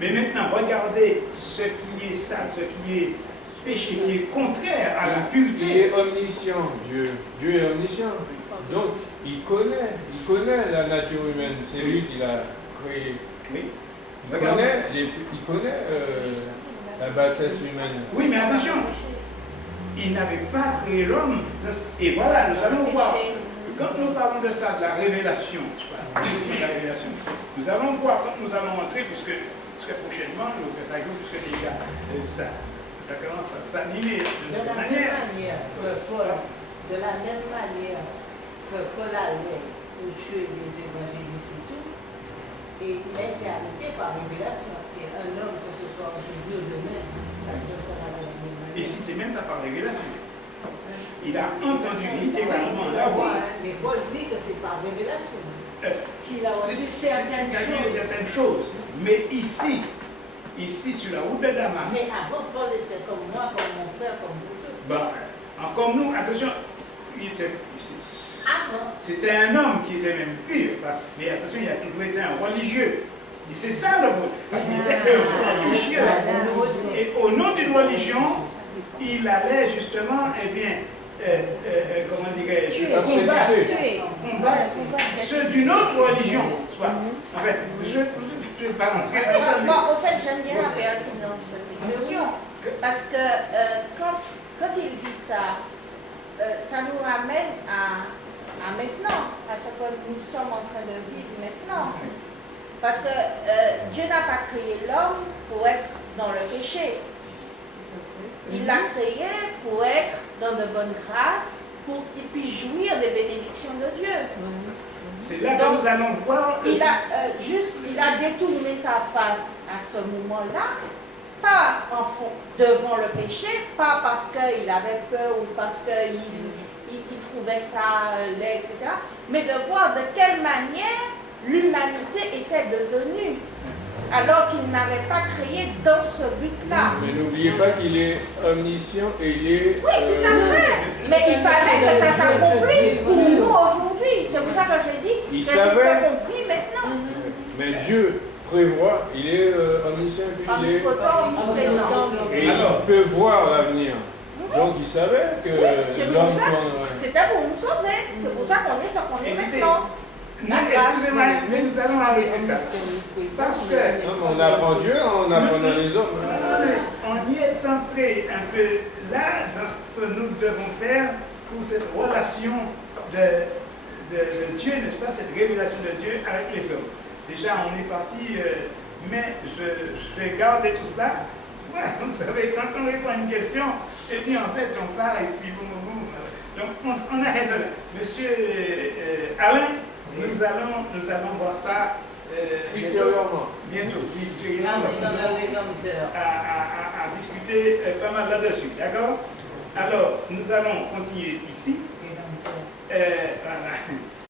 Mais maintenant, regardez ce qui est sale, ce qui est péché, qui est contraire à la pureté. Il est omniscient, Dieu. Dieu est omniscient. Donc, il connaît la nature humaine. C'est lui qui l'a créé. Oui. Il connaît la bassesse humaine. Oui, mais attention, il n'avait pas créé l'homme. Et voilà, nous allons voir. Quand nous parlons de ça, de la révélation, nous allons voir, quand nous allons entrer, puisque très prochainement, le professeur Aïkou, puisque déjà ça commence à s'animer de la même manière de la même manière que Paul allait pour tuer les évangélistes et tout, et il a été arrêté par révélation. Et un homme, que ce soit aujourd'hui ou demain, ça se fera de la même manière. Ici, c'est même pas par révélation. Il a entendu littéralement la voix. Mais Paul dit que c'est par révélation. Qu'il a reçu certaines choses. Mais ici, sur la route de Damas. Mais avant, Paul était comme moi, comme mon frère, comme vous deux. Comme nous, attention, c'était un homme qui était même pur. Mais attention, il a toujours été un religieux. Et c'est ça le mot. Parce qu'il était un religieux. Et au nom d'une religion, il allait justement, comment dirais-je, combattre ceux d'une autre religion. En fait, je ne vais pas rentrer dans ça. En fait, j'aime bien la pertinence de ces questions. Parce que quand il dit ça, ça nous ramène à maintenant, à ce que nous sommes en train de vivre maintenant. Parce que Dieu n'a pas créé l'homme pour être dans le péché. Il l'a créé pour être dans de bonnes grâces, pour qu'il puisse jouir des bénédictions de Dieu. C'est là que nous allons voir. Il a détourné sa face à ce moment-là, pas devant le péché, pas parce qu'il avait peur ou parce qu'il trouvait ça laid, etc., mais de voir de quelle manière l'humanité était devenue, alors qu'il n'avait pas créé dans ce but-là. Mais n'oubliez pas qu'il est omniscient et il est... Oui, tout à fait. Mais il fallait que ça s'accomplisse pour nous aujourd'hui. C'est pour ça que j'ai dit que c'est ce qu'on vit maintenant. Mais Dieu prévoit, il est omniscient et puis il est... Et il peut voir l'avenir. Donc il savait que l'homme... C'était pour nous sauver. C'est pour ça qu'on est ce qu'on est maintenant. Non, excusez-moi, mais nous allons arrêter ça. Parce que... Non, on apprend Dieu en apprenant les hommes. On y est entré un peu là, dans ce que nous devons faire pour cette relation de Dieu, n'est-ce pas, cette révélation de Dieu avec les hommes. Déjà, on est parti, mais je vais garder tout cela. Vous savez, quand on répond à une question, et puis en fait, on part, et puis boum. Donc, on arrête là. Monsieur Alain, nous allons voir ça Ultérieurement. bientôt. À discuter pas mal là-dessus, d'accord? Alors, nous allons continuer ici. Voilà.